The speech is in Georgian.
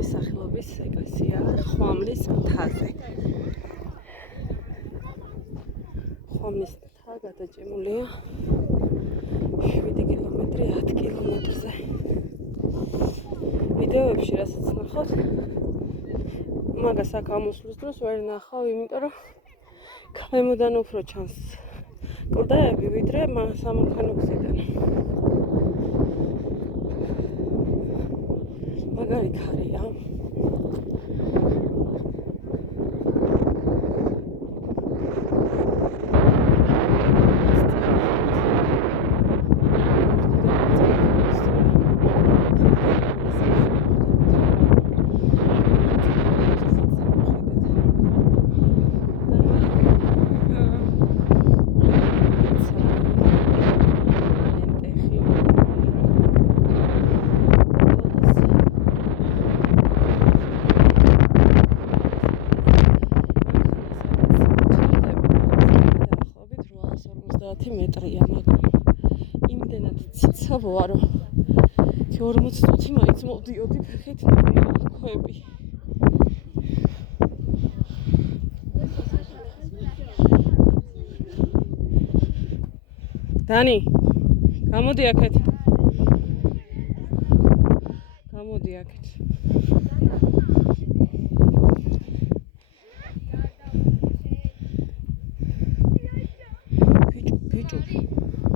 მამის სახელობის ეკლესია ხვამლის მთაზე. ხვამლის მთა გადაჭიმულია 7 კილომეტრი 10 კილომეტრზე. ვიდეოებში რასაც ნახავთ, მაგას აქ ამოსვლის დროს ვერ ნახავ, იმიტომ რომ ქვემოდან უფრო ჩანს კლდეები, ვიდრე სამანქანო გზიდან. მაგარი ქარია. მეტრია, მაგრამ იმდენად ციცაბოა, რომ 40 წუთი მაინც მოვდიოდი ფეხით ქვები. დანი, გამოდი აქეთ. გამოდი აქეთ. Bicho.